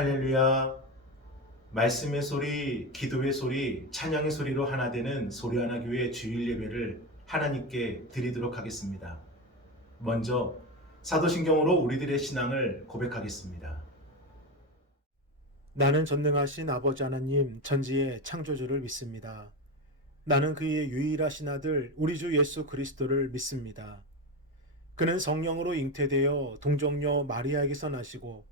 할렐루야. 말씀의 소리, 기도의 소리, 찬양의 소리로 하나 되는 소리하나교회 주일 예배를 하나님께 드리도록 하겠습니다. 먼저 사도신경으로 우리들의 신앙을 고백하겠습니다. 나는 전능하신 아버지 하나님 전지의 창조주를 믿습니다. 나는 그의 유일하신 아들 우리 주 예수 그리스도를 믿습니다. 그는 성령으로 잉태되어 동정녀 마리아에게서 나시고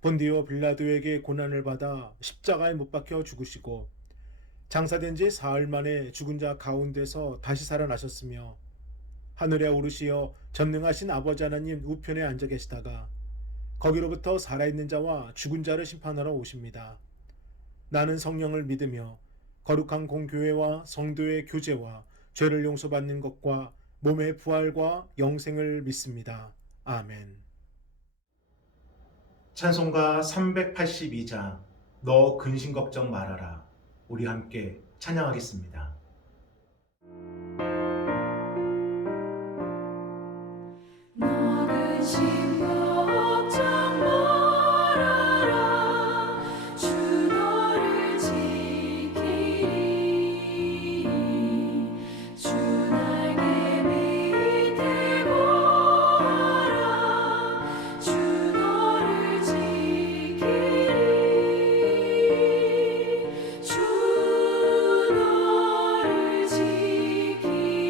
본디오 빌라도에게 고난을 받아 십자가에 못 박혀 죽으시고 장사된 지 사흘 만에 죽은 자 가운데서 다시 살아나셨으며 하늘에 오르시어 전능하신 아버지 하나님 우편에 앉아 계시다가 거기로부터 살아있는 자와 죽은 자를 심판하러 오십니다. 나는 성령을 믿으며 거룩한 공교회와 성도의 교제와 죄를 용서받는 것과 몸의 부활과 영생을 믿습니다. 아멘. 찬송가 382장 너 근심 걱정 말아라. 우리 함께 찬양하겠습니다. 너 근심 걱정 말아라. 주 너를 지키리. 주 날개 밑에 거하라. 주 너를 지키리. 주 너를 지키리.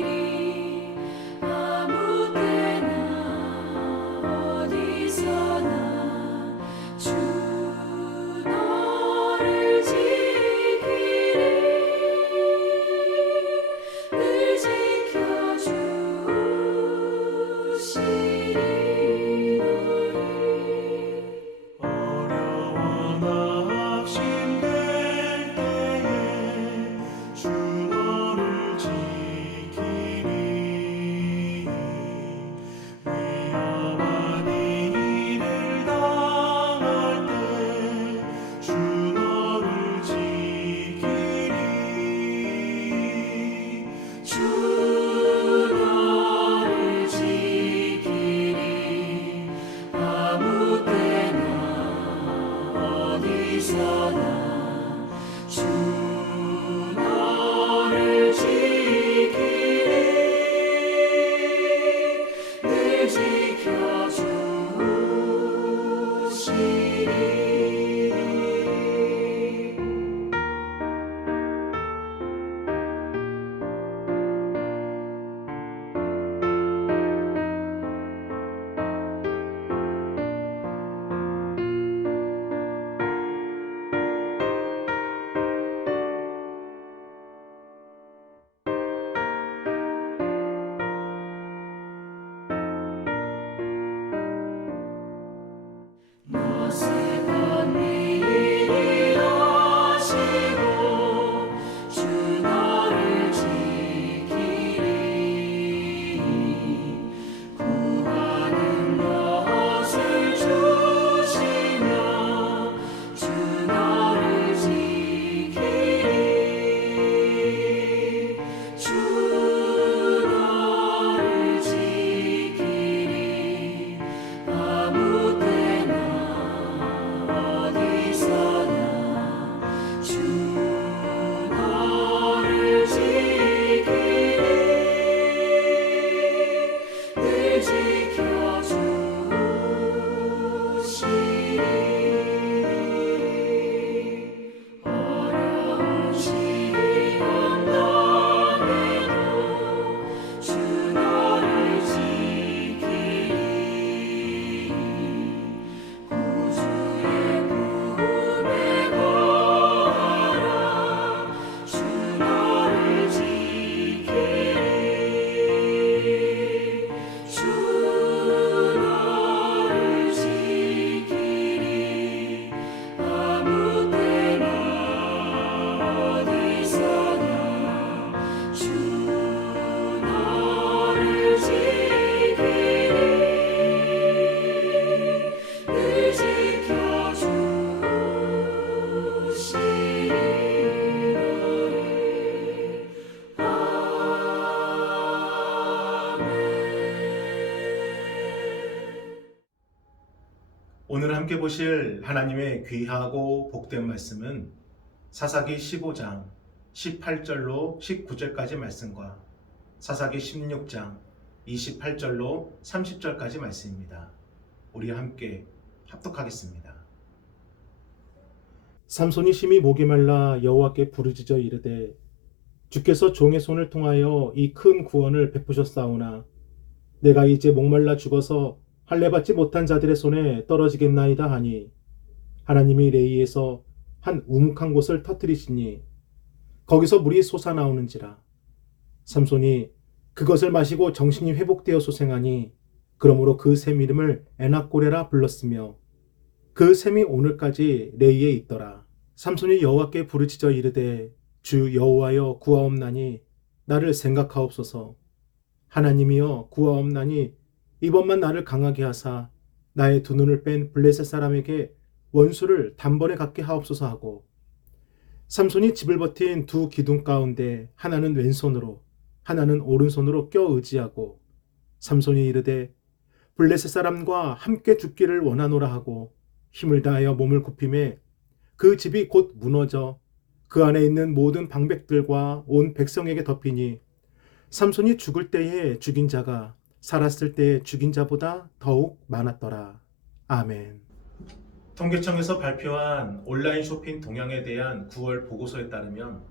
아무 때나 오늘 함께 보실 하나님의 귀하고 복된 말씀은 사사기 15장 18절로 19절까지 말씀과 사사기 16장 28절로 30절까지 말씀입니다. 우리 함께 합독하겠습니다. 삼손이 심히 목이 말라 여호와께 부르짖어 이르되 주께서 종의 손을 통하여 이 큰 구원을 베푸셨사오나 내가 이제 목말라 죽어서 할례 받지 못한 자들의 손에 떨어지겠나이다 하니 하나님이 레이에서 한 우묵한 곳을 터뜨리시니 거기서 물이 솟아나오는지라 삼손이 그것을 마시고 정신이 회복되어 소생하니 그러므로 그 샘 이름을 에낙고레라 불렀으며 그 샘이 오늘까지 레이에 있더라. 삼손이 여호와께 부르짖어 이르되 주 여호와여 구하옵나니 나를 생각하옵소서. 하나님이여 구하옵나니 이번만 나를 강하게 하사 나의 두 눈을 뺀 블레셋 사람에게 원수를 단번에 갖게 하옵소서 하고 삼손이 집을 버틴 두 기둥 가운데 하나는 왼손으로 하나는 오른손으로 껴 의지하고 삼손이 이르되 블레셋 사람과 함께 죽기를 원하노라 하고 힘을 다하여 몸을 굽힘에 그 집이 곧 무너져 그 안에 있는 모든 방백들과 온 백성에게 덮이니 삼손이 죽을 때에 죽인 자가 살았을 때에 죽인 자보다 더욱 많았더라. 아멘. 통계청에서 발표한 온라인 쇼핑 동향에 대한 9월 보고서에 따르면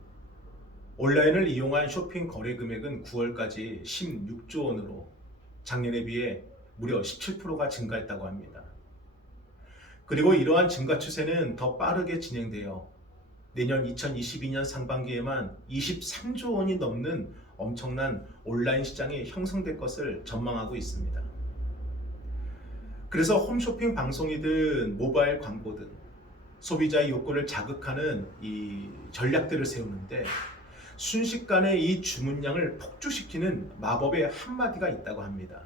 온라인을 이용한 쇼핑 거래 금액은 9월까지 16조 원으로 작년에 비해 무려 17%가 증가했다고 합니다. 그리고 이러한 증가 추세는 더 빠르게 진행되어 내년 2022년 상반기에만 23조 원이 넘는 엄청난 온라인 시장이 형성될 것을 전망하고 있습니다. 그래서 홈쇼핑 방송이든 모바일 광고든 소비자의 욕구를 자극하는 이 전략들을 세우는데 순식간에 이 주문량을 폭주시키는 마법의 한마디가 있다고 합니다.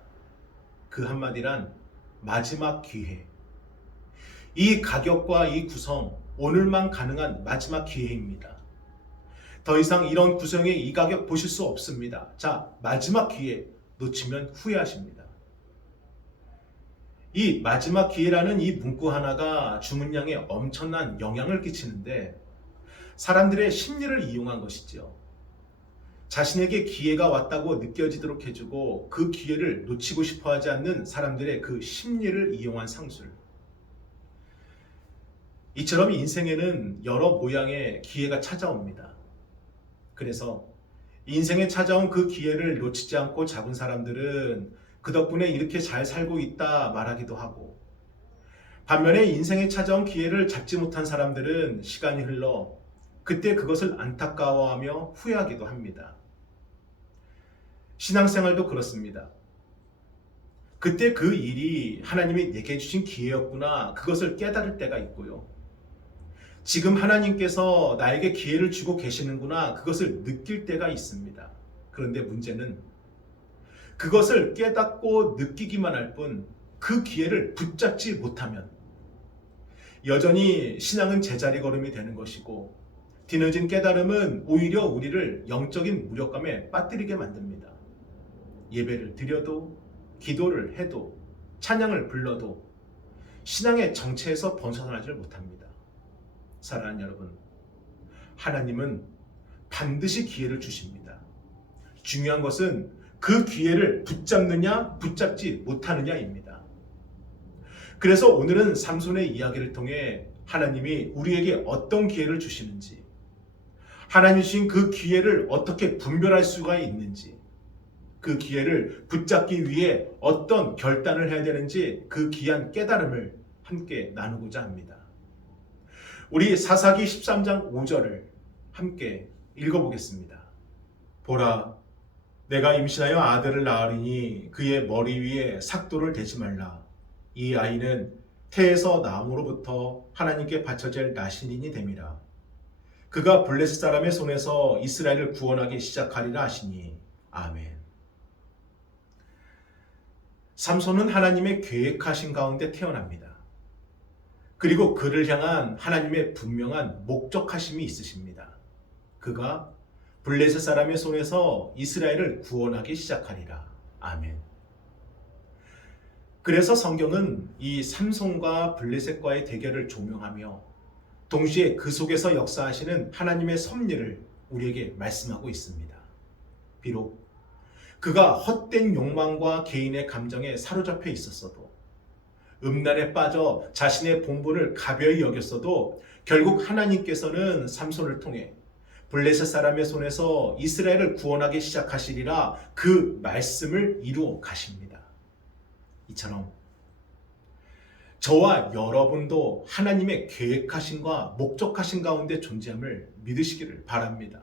그 한마디란 마지막 기회. 이 가격과 이 구성, 오늘만 가능한 마지막 기회입니다. 더 이상 이런 구성에 이 가격 보실 수 없습니다. 자, 마지막 기회 놓치면 후회하십니다. 이 마지막 기회라는 이 문구 하나가 주문량에 엄청난 영향을 끼치는데 사람들의 심리를 이용한 것이죠. 자신에게 기회가 왔다고 느껴지도록 해주고 그 기회를 놓치고 싶어 하지 않는 사람들의 그 심리를 이용한 상술. 이처럼 인생에는 여러 모양의 기회가 찾아옵니다. 그래서 인생에 찾아온 그 기회를 놓치지 않고 잡은 사람들은 그 덕분에 이렇게 잘 살고 있다 말하기도 하고, 반면에 인생에 찾아온 기회를 잡지 못한 사람들은 시간이 흘러 그때 그것을 안타까워하며 후회하기도 합니다. 신앙생활도 그렇습니다. 그때 그 일이 하나님이 내게 주신 기회였구나, 그것을 깨달을 때가 있고요. 지금 하나님께서 나에게 기회를 주고 계시는구나, 그것을 느낄 때가 있습니다. 그런데 문제는 그것을 깨닫고 느끼기만 할 뿐 그 기회를 붙잡지 못하면 여전히 신앙은 제자리 걸음이 되는 것이고, 뒤늦은 깨달음은 오히려 우리를 영적인 무력감에 빠뜨리게 만듭니다. 예배를 드려도, 기도를 해도, 찬양을 불러도 신앙의 정체에서 벗어나질 못합니다. 사랑하는 여러분, 하나님은 반드시 기회를 주십니다. 중요한 것은 그 기회를 붙잡느냐 붙잡지 못하느냐입니다. 그래서 오늘은 삼손의 이야기를 통해 하나님이 우리에게 어떤 기회를 주시는지, 하나님 주신 그 기회를 어떻게 분별할 수가 있는지, 그 기회를 붙잡기 위해 어떤 결단을 해야 되는지, 그 귀한 깨달음을 함께 나누고자 합니다. 우리 사사기 13장 5절을 함께 읽어보겠습니다. 보라, 내가 임신하여 아들을 낳으리니 그의 머리 위에 삭도를 대지 말라. 이 아이는 태에서 나옴으로부터 하나님께 바쳐질 나신인이 됨이라. 그가 블레셋 사람의 손에서 이스라엘을 구원하기 시작하리라 하시니. 아멘. 삼손은 하나님의 계획하신 가운데 태어납니다. 그리고 그를 향한 하나님의 분명한 목적하심이 있으십니다. 그가 블레셋 사람의 손에서 이스라엘을 구원하기 시작하리라. 아멘. 그래서 성경은 이 삼손과 블레셋과의 대결을 조명하며 동시에 그 속에서 역사하시는 하나님의 섭리를 우리에게 말씀하고 있습니다. 비록 그가 헛된 욕망과 개인의 감정에 사로잡혀 있었어도, 음란에 빠져 자신의 본분을 가벼이 여겼어도 결국 하나님께서는 삼손을 통해 블레셋 사람의 손에서 이스라엘을 구원하기 시작하시리라 그 말씀을 이루어 가십니다. 이처럼 저와 여러분도 하나님의 계획하심과 목적하신 가운데 존재함을 믿으시기를 바랍니다.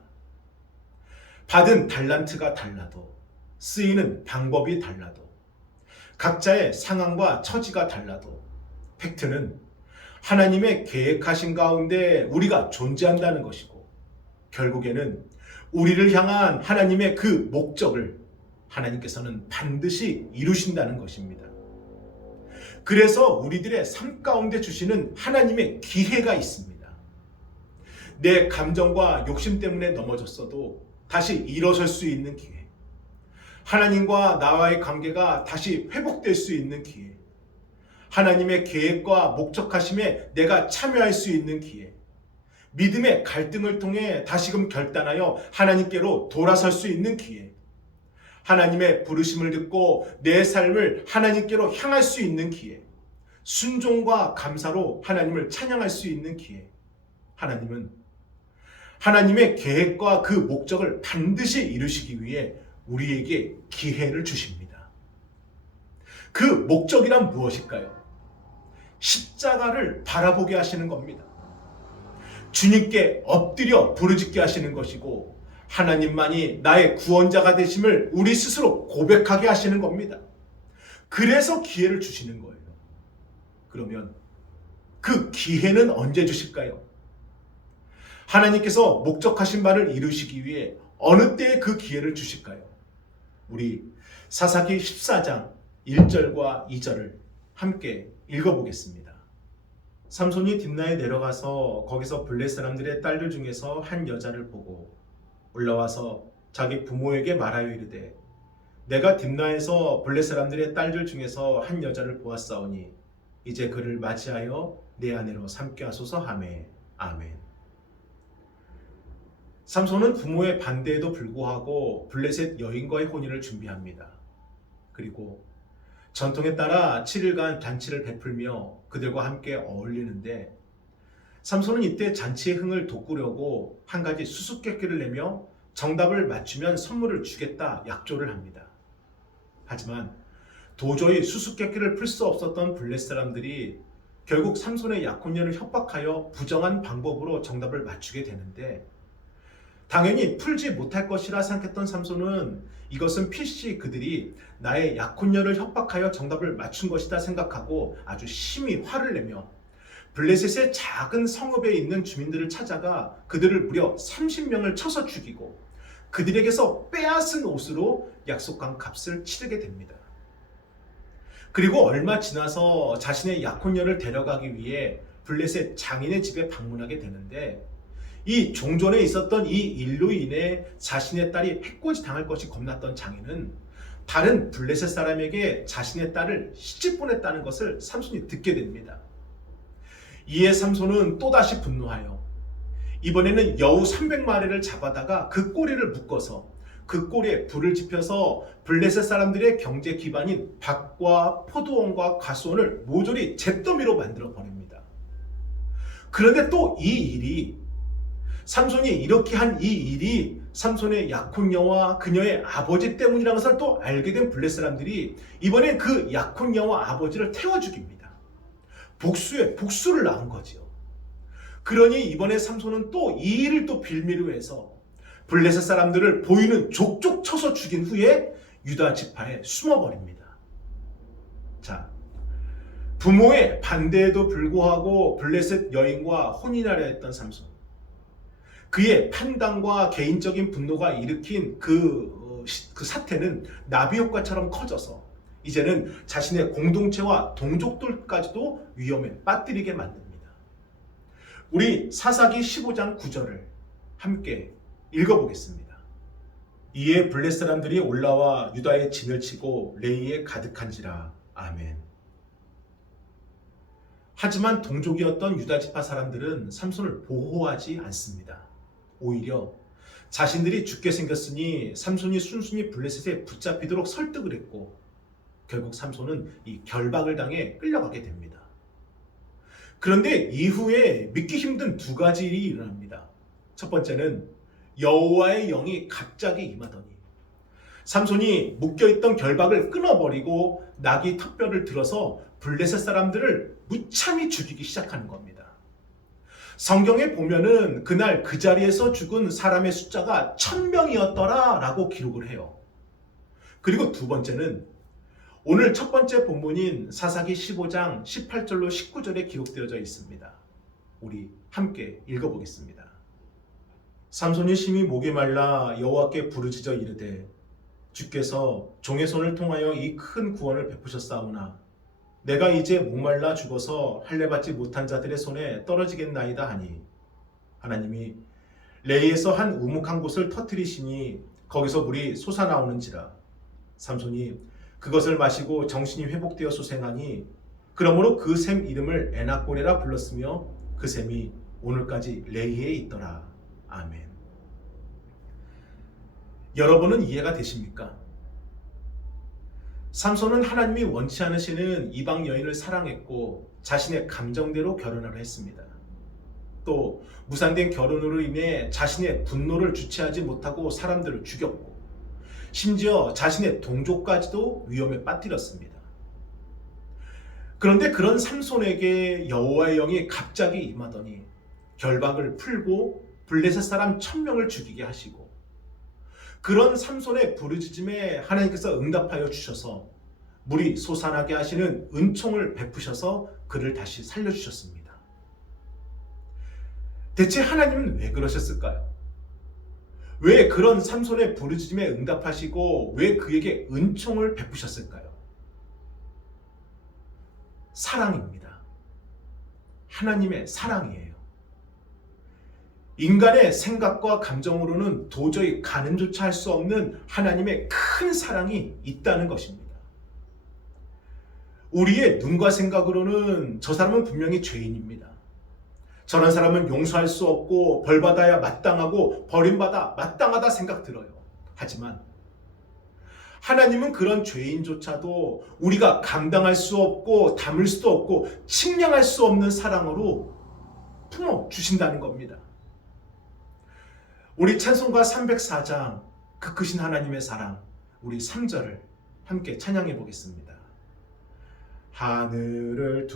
받은 달란트가 달라도, 쓰이는 방법이 달라도, 각자의 상황과 처지가 달라도 팩트는 하나님의 계획하신 가운데 우리가 존재한다는 것이고, 결국에는 우리를 향한 하나님의 그 목적을 하나님께서는 반드시 이루신다는 것입니다. 그래서 우리들의 삶 가운데 주시는 하나님의 기회가 있습니다. 내 감정과 욕심 때문에 넘어졌어도 다시 일어설 수 있는 기회, 하나님과 나와의 관계가 다시 회복될 수 있는 기회, 하나님의 계획과 목적하심에 내가 참여할 수 있는 기회, 믿음의 갈등을 통해 다시금 결단하여 하나님께로 돌아설 수 있는 기회, 하나님의 부르심을 듣고 내 삶을 하나님께로 향할 수 있는 기회, 순종과 감사로 하나님을 찬양할 수 있는 기회. 하나님은 하나님의 계획과 그 목적을 반드시 이루시기 위해 우리에게 기회를 주십니다. 그 목적이란 무엇일까요? 십자가를 바라보게 하시는 겁니다. 주님께 엎드려 부르짖게 하시는 것이고, 하나님만이 나의 구원자가 되심을 우리 스스로 고백하게 하시는 겁니다. 그래서 기회를 주시는 거예요. 그러면 그 기회는 언제 주실까요? 하나님께서 목적하신 바를 이루시기 위해 어느 때에 그 기회를 주실까요? 우리 사사기 14장 1절과 2절을 함께 읽어보겠습니다. 삼손이 딥나에 내려가서 거기서 블레셋 사람들의 딸들 중에서 한 여자를 보고 올라와서 자기 부모에게 말하여 이르되, 내가 딥나에서 블레셋 사람들의 딸들 중에서 한 여자를 보았사오니 이제 그를 맞이하여 내 아내로 삼게 하소서 하매. 아멘. 삼손은 부모의 반대에도 불구하고 블레셋 여인과의 혼인을 준비합니다. 그리고 전통에 따라 7일간 잔치를 베풀며 그들과 함께 어울리는데, 삼손은 이때 잔치의 흥을 돋구려고 한 가지 수수께끼를 내며 정답을 맞추면 선물을 주겠다 약조를 합니다. 하지만 도저히 수수께끼를 풀 수 없었던 블레셋 사람들이 결국 삼손의 약혼녀를 협박하여 부정한 방법으로 정답을 맞추게 되는데, 당연히 풀지 못할 것이라 생각했던 삼손은 이것은 필시 그들이 나의 약혼녀를 협박하여 정답을 맞춘 것이다 생각하고 아주 심히 화를 내며 블레셋의 작은 성읍에 있는 주민들을 찾아가 그들을 무려 30명을 쳐서 죽이고 그들에게서 빼앗은 옷으로 약속한 값을 치르게 됩니다. 그리고 얼마 지나서 자신의 약혼녀를 데려가기 위해 블레셋 장인의 집에 방문하게 되는데, 이 종전에 있었던 이 일로 인해 자신의 딸이 해코지 당할 것이 겁났던 장인은 다른 블레셋 사람에게 자신의 딸을 시집 보냈다는 것을 삼손이 듣게 됩니다. 이에 삼손은 또다시 분노하여 이번에는 여우 300마리를 잡아다가 그 꼬리를 묶어서 그 꼬리에 불을 지펴서 블레셋 사람들의 경제 기반인 밭과 포도원과 가수원을 모조리 잿더미로 만들어 버립니다. 그런데 또 이 일이, 삼손이 이렇게 한 이 일이 삼손의 약혼녀와 그녀의 아버지 때문이라는 것을 또 알게 된 블레셋 사람들이 이번엔 그 약혼녀와 아버지를 태워 죽입니다. 복수에 복수를 낳은 거지요. 그러니 이번에 삼손은 또 이 일을 또 빌미로 해서 블레셋 사람들을 보이는 족족 쳐서 죽인 후에 유다 지파에 숨어버립니다. 자, 부모의 반대에도 불구하고 블레셋 여인과 혼인하려 했던 삼손, 그의 판단과 개인적인 분노가 일으킨 그 사태는 나비 효과처럼 커져서 이제는 자신의 공동체와 동족들까지도 위험에 빠뜨리게 만듭니다. 우리 사사기 15장 9절을 함께 읽어보겠습니다. 이에 블레셋 사람들이 올라와 유다의 진을 치고 레이에 가득한지라. 아멘. 하지만 동족이었던 유다 지파 사람들은 삼손을 보호하지 않습니다. 오히려 자신들이 죽게 생겼으니 삼손이 순순히 블레셋에 붙잡히도록 설득을 했고 결국 삼손은 이 결박을 당해 끌려가게 됩니다. 그런데 이후에 믿기 힘든 두 가지 일이 일어납니다. 첫 번째는 여호와의 영이 갑자기 임하더니 삼손이 묶여있던 결박을 끊어버리고 나귀 턱뼈를 들어서 블레셋 사람들을 무참히 죽이기 시작하는 겁니다. 성경에 보면은 그날 그 자리에서 죽은 사람의 숫자가 1000명이었더라 라고 기록을 해요. 그리고 두 번째는 오늘 첫 번째 본문인 사사기 15장 18절로 19절에 기록되어져 있습니다. 우리 함께 읽어보겠습니다. 삼손이 심히 목이 말라 여호와께 부르짖어 이르되 주께서 종의 손을 통하여 이 큰 구원을 베푸셨사오나 내가 이제 목말라 죽어서 할례받지 못한 자들의 손에 떨어지겠나이다 하니 하나님이 레이에서 한 우묵한 곳을 터뜨리시니 거기서 물이 솟아나오는지라 삼손이 그것을 마시고 정신이 회복되어 소생하니 그러므로 그 샘 이름을 에낙고레라 불렀으며 그 샘이 오늘까지 레이에 있더라. 아멘. 여러분은 이해가 되십니까? 삼손은 하나님이 원치 않으시는 이방 여인을 사랑했고 자신의 감정대로 결혼을 했습니다. 또 무산된 결혼으로 인해 자신의 분노를 주체하지 못하고 사람들을 죽였고 심지어 자신의 동족까지도 위험에 빠뜨렸습니다. 그런데 그런 삼손에게 여호와의 영이 갑자기 임하더니 결박을 풀고 블레셋 사람 1000명을 죽이게 하시고 그런 삼손의 부르짖음에 하나님께서 응답하여 주셔서 물이 솟아나게 하시는 은총을 베푸셔서 그를 다시 살려주셨습니다. 대체 하나님은 왜 그러셨을까요? 왜 그런 삼손의 부르짖음에 응답하시고 왜 그에게 은총을 베푸셨을까요? 사랑입니다. 하나님의 사랑이에요. 인간의 생각과 감정으로는 도저히 가늠조차 할 수 없는 하나님의 큰 사랑이 있다는 것입니다. 우리의 눈과 생각으로는 저 사람은 분명히 죄인입니다. 저런 사람은 용서할 수 없고 벌받아야 마땅하고 버림받아 마땅하다 생각 들어요. 하지만 하나님은 그런 죄인조차도 우리가 감당할 수 없고 담을 수도 없고 측량할 수 없는 사랑으로 품어주신다는 겁니다. 우리 찬송가 304장 그 크신 하나님의 사랑 우리 3절을 함께 찬양해 보겠습니다. 하늘을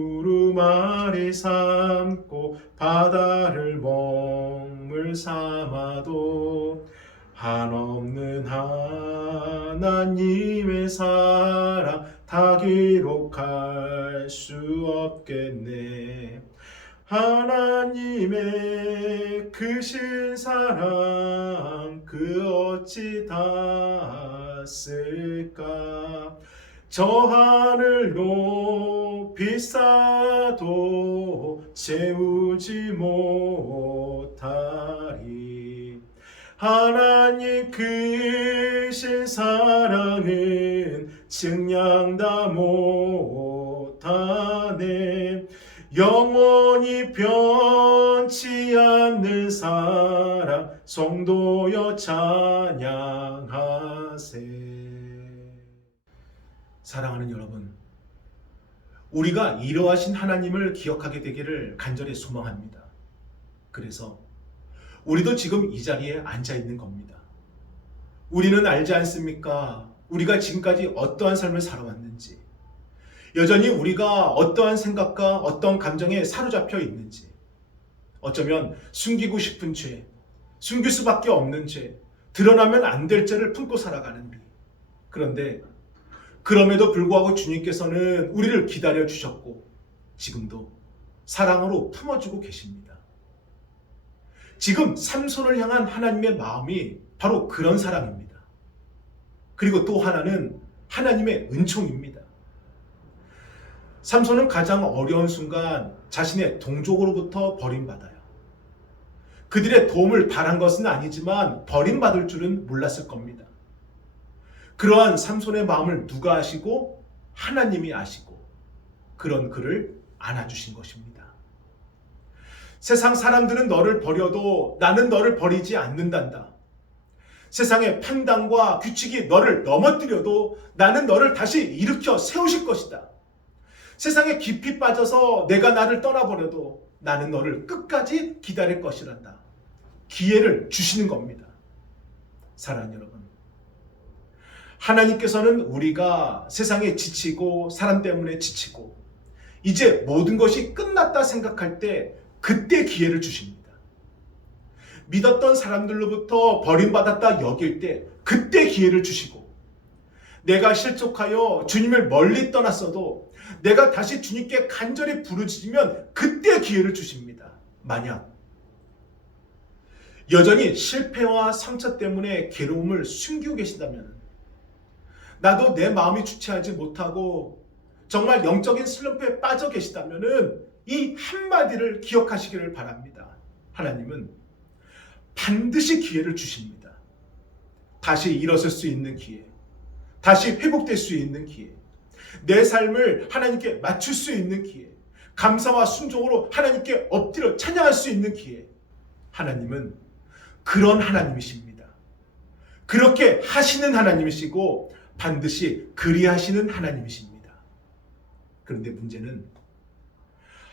두루마리 삼고 바다를 먹물 삼아도 한없는 하나님의 사랑 다 기록할 수 없겠네. 하나님의 크신 사랑 그 어찌 닿았을까. 저 하늘 높이 쌓아도 채우지 못하리. 하나님 크신 사랑은 측량 다 못하네. 영원히 변치 않는 사랑 성도여 찬양하세. 사랑하는 여러분, 우리가 이러하신 하나님을 기억하게 되기를 간절히 소망합니다. 그래서 우리도 지금 이 자리에 앉아 있는 겁니다. 우리는 알지 않습니까? 우리가 지금까지 어떠한 삶을 살아왔는지, 여전히 우리가 어떠한 생각과 어떤 감정에 사로잡혀 있는지, 어쩌면 숨기고 싶은 죄, 숨길 수밖에 없는 죄, 드러나면 안 될 죄를 품고 살아가는데, 그런데 그럼에도 불구하고 주님께서는 우리를 기다려 주셨고 지금도 사랑으로 품어주고 계십니다. 지금 삼손을 향한 하나님의 마음이 바로 그런 사랑입니다. 그리고 또 하나는 하나님의 은총입니다. 삼손은 가장 어려운 순간 자신의 동족으로부터 버림받아요. 그들의 도움을 바란 것은 아니지만 버림받을 줄은 몰랐을 겁니다. 그러한 삼손의 마음을 누가 아시고? 하나님이 아시고 그런 그를 안아주신 것입니다. 세상 사람들은 너를 버려도 나는 너를 버리지 않는단다. 세상의 판단과 규칙이 너를 넘어뜨려도 나는 너를 다시 일으켜 세우실 것이다. 세상에 깊이 빠져서 내가 나를 떠나버려도 나는 너를 끝까지 기다릴 것이란다. 기회를 주시는 겁니다. 사랑하는 여러분, 하나님께서는 우리가 세상에 지치고 사람 때문에 지치고 이제 모든 것이 끝났다 생각할 때 그때 기회를 주십니다. 믿었던 사람들로부터 버림받았다 여길 때 그때 기회를 주시고, 내가 실족하여 주님을 멀리 떠났어도 내가 다시 주님께 간절히 부르짖으면 그때 기회를 주십니다. 만약 여전히 실패와 상처 때문에 괴로움을 숨기고 계신다면, 나도 내 마음이 주체하지 못하고 정말 영적인 슬럼프에 빠져 계시다면 이 한마디를 기억하시기를 바랍니다. 하나님은 반드시 기회를 주십니다. 다시 일어설 수 있는 기회, 다시 회복될 수 있는 기회, 내 삶을 하나님께 맞출 수 있는 기회, 감사와 순종으로 하나님께 엎드려 찬양할 수 있는 기회. 하나님은 그런 하나님이십니다. 그렇게 하시는 하나님이시고 반드시 그리하시는 하나님이십니다. 그런데 문제는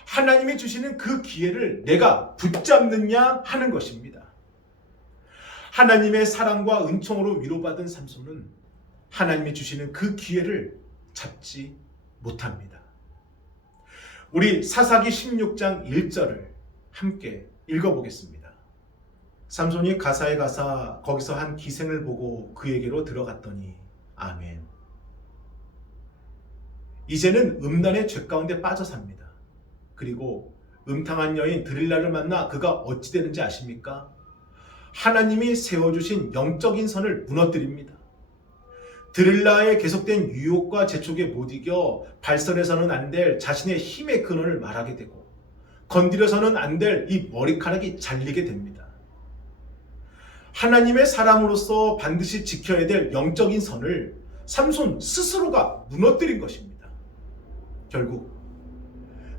하나님이 주시는 그 기회를 내가 붙잡느냐 하는 것입니다. 하나님의 사랑과 은총으로 위로받은 삼손은 하나님이 주시는 그 기회를 잡지 못합니다. 우리 사사기 16장 1절을 함께 읽어보겠습니다. 삼손이 가사에 가사 거기서 한 기생을 보고 그에게로 들어갔더니 아멘. 이제는 음란의 죄 가운데 빠져 삽니다. 그리고 음탕한 여인 드릴라를 만나 그가 어찌 되는지 아십니까? 하나님이 세워주신 영적인 선을 무너뜨립니다. 드릴라의 계속된 유혹과 재촉에 못 이겨 발설해서는 안 될 자신의 힘의 근원을 말하게 되고 건드려서는 안 될 이 머리카락이 잘리게 됩니다. 하나님의 사람으로서 반드시 지켜야 될 영적인 선을 삼손 스스로가 무너뜨린 것입니다. 결국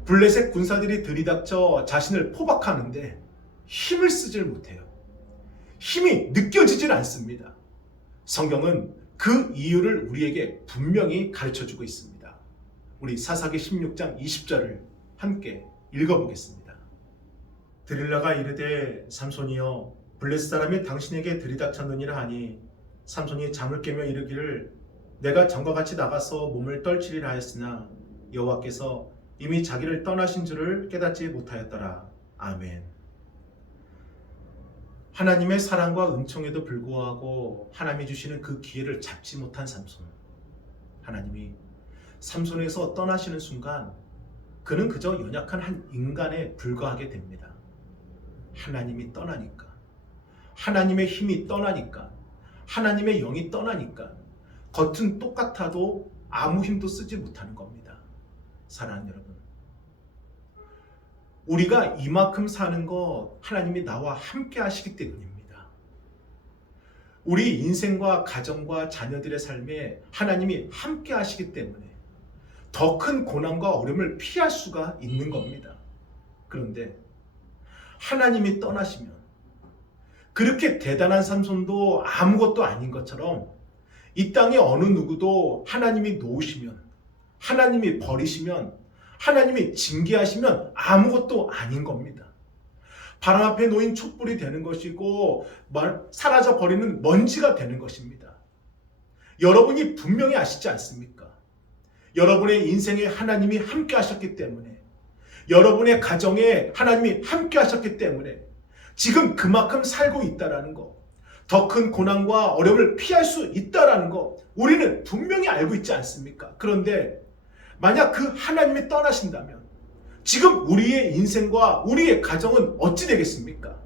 블레셋 군사들이 들이닥쳐 자신을 포박하는데 힘을 쓰질 못해요. 힘이 느껴지질 않습니다. 성경은 그 이유를 우리에게 분명히 가르쳐주고 있습니다. 우리 사사기 16장 20절을 함께 읽어보겠습니다. 드릴라가 이르되 삼손이여 블레셋 사람이 당신에게 들이닥쳤느니라 하니 삼손이 잠을 깨며 이르기를 내가 전과 같이 나가서 몸을 떨치리라 하였으나 여호와께서 이미 자기를 떠나신 줄을 깨닫지 못하였더라. 아멘. 하나님의 사랑과 은총에도 불구하고 하나님이 주시는 그 기회를 잡지 못한 삼손. 하나님이 삼손에서 떠나시는 순간 그는 그저 연약한 한 인간에 불과하게 됩니다. 하나님이 떠나니까, 하나님의 힘이 떠나니까, 하나님의 영이 떠나니까 겉은 똑같아도 아무 힘도 쓰지 못하는 겁니다. 사랑하는 여러분, 우리가 이만큼 사는 것 하나님이 나와 함께 하시기 때문입니다. 우리 인생과 가정과 자녀들의 삶에 하나님이 함께 하시기 때문에 더 큰 고난과 어려움을 피할 수가 있는 겁니다. 그런데 하나님이 떠나시면 그렇게 대단한 삼손도 아무것도 아닌 것처럼 이 땅에 어느 누구도 하나님이 놓으시면, 하나님이 버리시면, 하나님이 징계하시면 아무것도 아닌 겁니다. 바람 앞에 놓인 촛불이 되는 것이고 사라져 버리는 먼지가 되는 것입니다. 여러분이 분명히 아시지 않습니까? 여러분의 인생에 하나님이 함께 하셨기 때문에, 여러분의 가정에 하나님이 함께 하셨기 때문에 지금 그만큼 살고 있다라는 것, 더 큰 고난과 어려움을 피할 수 있다라는 것 우리는 분명히 알고 있지 않습니까? 그런데 만약 그 하나님이 떠나신다면 지금 우리의 인생과 우리의 가정은 어찌 되겠습니까?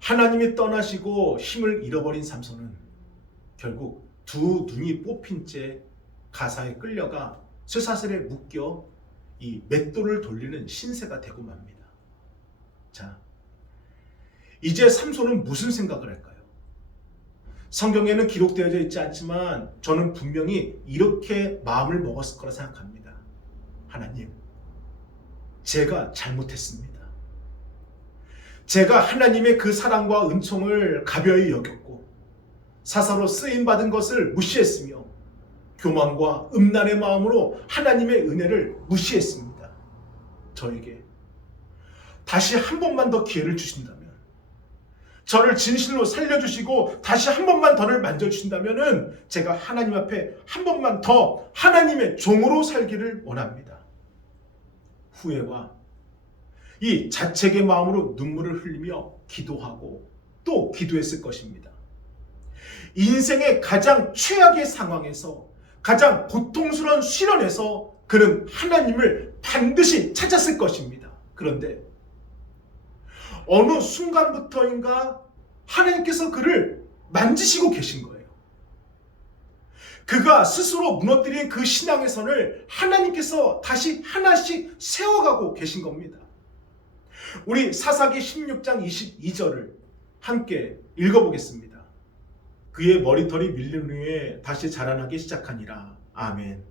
하나님이 떠나시고 힘을 잃어버린 삼손은 결국 두 눈이 뽑힌 채 가사에 끌려가 쇠사슬에 묶여 이 맷돌을 돌리는 신세가 되고 맙니다. 자, 이제 삼손은 무슨 생각을 할까요? 성경에는 기록되어져 있지 않지만 저는 분명히 이렇게 마음을 먹었을 거라 생각합니다. 하나님, 제가 잘못했습니다. 제가 하나님의 그 사랑과 은총을 가벼이 여겼고 사사로 쓰임받은 것을 무시했으며 교만과 음란의 마음으로 하나님의 은혜를 무시했습니다. 저에게 다시 한 번만 더 기회를 주신다면, 저를 진실로 살려주시고 다시 한 번만 더를 만져주신다면 제가 하나님 앞에 한 번만 더 하나님의 종으로 살기를 원합니다. 후회와 이 자책의 마음으로 눈물을 흘리며 기도하고 또 기도했을 것입니다. 인생의 가장 최악의 상황에서, 가장 고통스러운 시련에서 그는 하나님을 반드시 찾았을 것입니다. 그런데 어느 순간부터인가 하나님께서 그를 만지시고 계신 거예요. 그가 스스로 무너뜨린 그 신앙의 선을 하나님께서 다시 하나씩 세워가고 계신 겁니다. 우리 사사기 16장 22절을 함께 읽어보겠습니다. 그의 머리털이 밀린 후에 다시 자라나기 시작하니라. 아멘.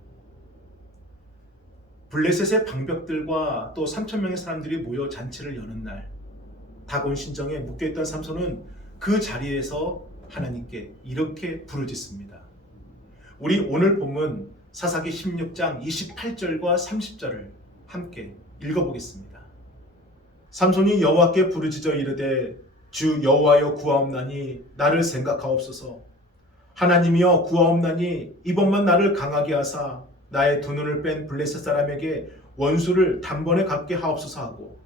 블레셋의 방벽들과 또 3,000명의 사람들이 모여 잔치를 여는 날, 다곤 신정에 묶여있던 삼손은 그 자리에서 하나님께 이렇게 부르짖습니다. 우리 오늘 본문 사사기 16장 28절과 30절을 함께 읽어보겠습니다. 삼손이 여호와께 부르짖어 이르되 주 여호와여 구하옵나니 나를 생각하옵소서. 하나님이여 구하옵나니 이번만 나를 강하게 하사 나의 두 눈을 뺀 블레셋 사람에게 원수를 단번에 갚게 하옵소서 하고,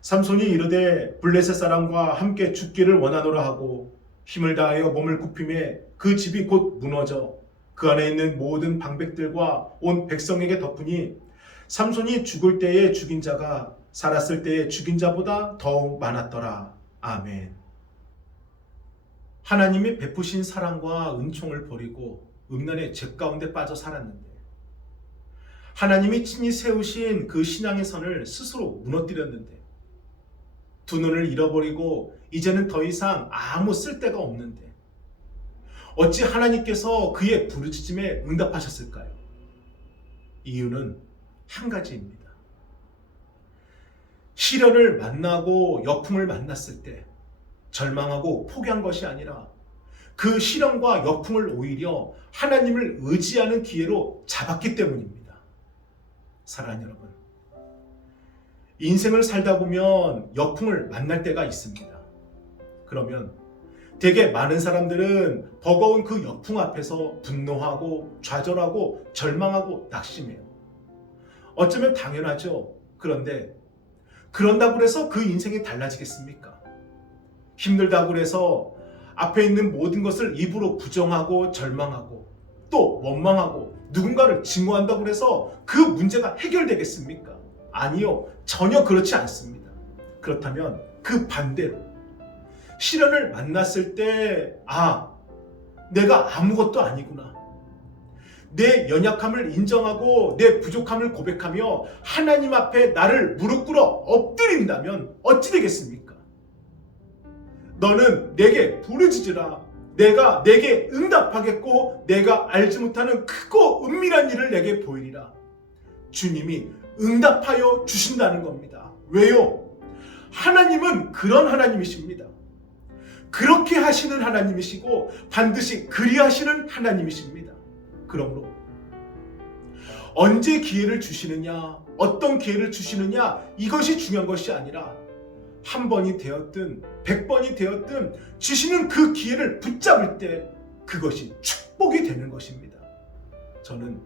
삼손이 이르되 블레셋 사람과 함께 죽기를 원하노라 하고 힘을 다하여 몸을 굽히매 그 집이 곧 무너져 그 안에 있는 모든 방백들과 온 백성에게 덮으니 삼손이 죽을 때에 죽인 자가 살았을 때에 죽인 자보다 더욱 많았더라. 아멘. 하나님이 베푸신 사랑과 은총을 버리고 음란의 죄 가운데 빠져 살았는데, 하나님이 친히 세우신 그 신앙의 선을 스스로 무너뜨렸는데, 두 눈을 잃어버리고 이제는 더 이상 아무 쓸데가 없는데 어찌 하나님께서 그의 부르짖음에 응답하셨을까요? 이유는 한 가지입니다. 시련을 만나고 역풍을 만났을 때 절망하고 포기한 것이 아니라 그 시련과 역풍을 오히려 하나님을 의지하는 기회로 잡았기 때문입니다. 사랑하는 여러분, 인생을 살다 보면 역풍을 만날 때가 있습니다. 그러면 되게 많은 사람들은 버거운 그 역풍 앞에서 분노하고 좌절하고 절망하고 낙심해요. 어쩌면 당연하죠. 그런데 그런다고 해서 그 인생이 달라지겠습니까? 힘들다고 해서 앞에 있는 모든 것을 입으로 부정하고 절망하고 또 원망하고 누군가를 증오한다고 해서 그 문제가 해결되겠습니까? 아니요, 전혀 그렇지 않습니다. 그렇다면 그 반대로 시련을 만났을 때 내가 아무것도 아니구나, 내 연약함을 인정하고 내 부족함을 고백하며 하나님 앞에 나를 무릎 꿇어 엎드린다면 어찌 되겠습니까? 너는 내게 부르짖으라. 내가 내게 응답하겠고 내가 알지 못하는 크고 은밀한 일을 내게 보이리라. 주님이 응답하여 주신다는 겁니다. 왜요? 하나님은 그런 하나님이십니다. 그렇게 하시는 하나님이시고 반드시 그리하시는 하나님이십니다. 그러므로 언제 기회를 주시느냐, 어떤 기회를 주시느냐, 이것이 중요한 것이 아니라 한 번이 되었든 100번이 되었든 주시는 그 기회를 붙잡을 때 그것이 축복이 되는 것입니다. 저는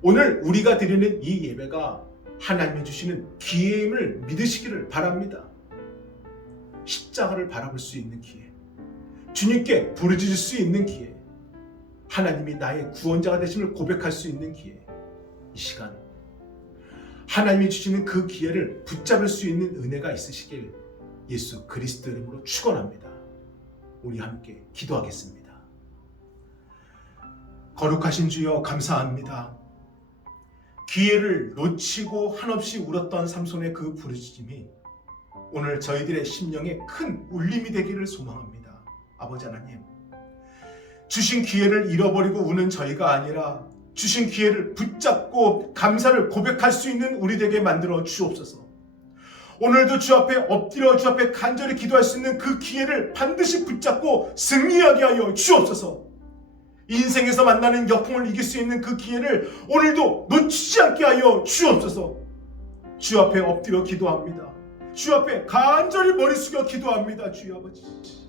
오늘 우리가 드리는 이 예배가 하나님이 주시는 기회임을 믿으시기를 바랍니다. 십자가를 바라볼 수 있는 기회, 주님께 부르짖을 수 있는 기회, 하나님이 나의 구원자가 되심을 고백할 수 있는 기회, 이 시간 하나님이 주시는 그 기회를 붙잡을 수 있는 은혜가 있으시길 예수 그리스도 이름으로 축원합니다. 우리 함께 기도하겠습니다. 거룩하신 주여 감사합니다. 기회를 놓치고 한없이 울었던 삼손의 그 부르짖음이 오늘 저희들의 심령에 큰 울림이 되기를 소망합니다. 아버지 하나님, 주신 기회를 잃어버리고 우는 저희가 아니라 주신 기회를 붙잡고 감사를 고백할 수 있는 우리 되게 만들어 주옵소서. 오늘도 주 앞에 엎드려 주 앞에 간절히 기도할 수 있는 그 기회를 반드시 붙잡고 승리하게 하여 주옵소서. 인생에서 만나는 역풍을 이길 수 있는 그 기회를 오늘도 놓치지 않게 하여 주옵소서. 주 앞에 엎드려 기도합니다. 주 앞에 간절히 머리 숙여 기도합니다. 주여 아버지.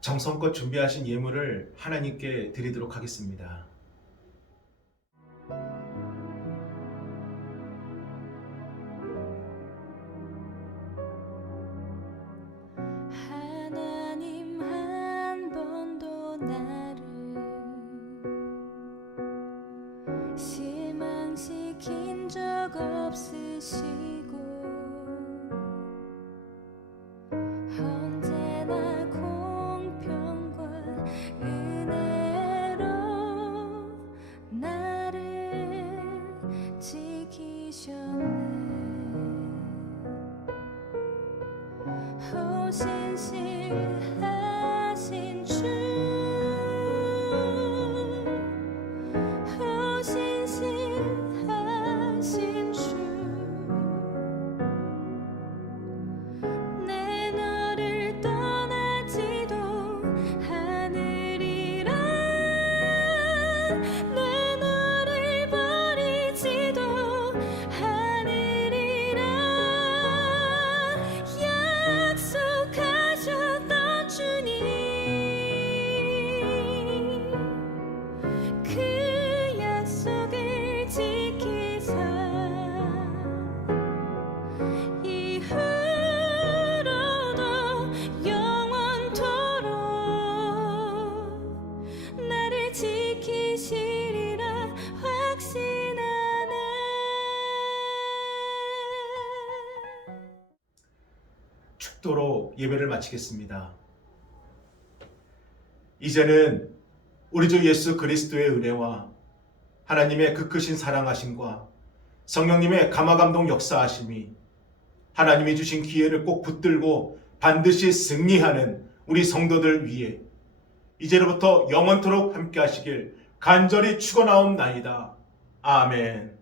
정성껏 준비하신 예물을 하나님께 드리도록 하겠습니다. 하나님 한 번도 나를 실망시킨 적 없으시고 언제나 공평과 은혜로 나를 지키셨네. 오 신실하신 주, 오 신실하신 주, 내 너를 떠나지도 않으리라. 내 너를 버리지도 않으리라. 약속하셨던 주님, 그 약속을 지키사 이후로도 영원토록 나를 지키시리라 확신하네. 축도로 예배를 마치겠습니다. 이제는 우리 주 예수 그리스도의 은혜와 하나님의 그 크신 사랑하심과 성령님의 감화감동 역사하심이 하나님이 주신 기회를 꼭 붙들고 반드시 승리하는 우리 성도들 위해 이제로부터 영원토록 함께 하시길 간절히 축원하옵나이다. 아멘.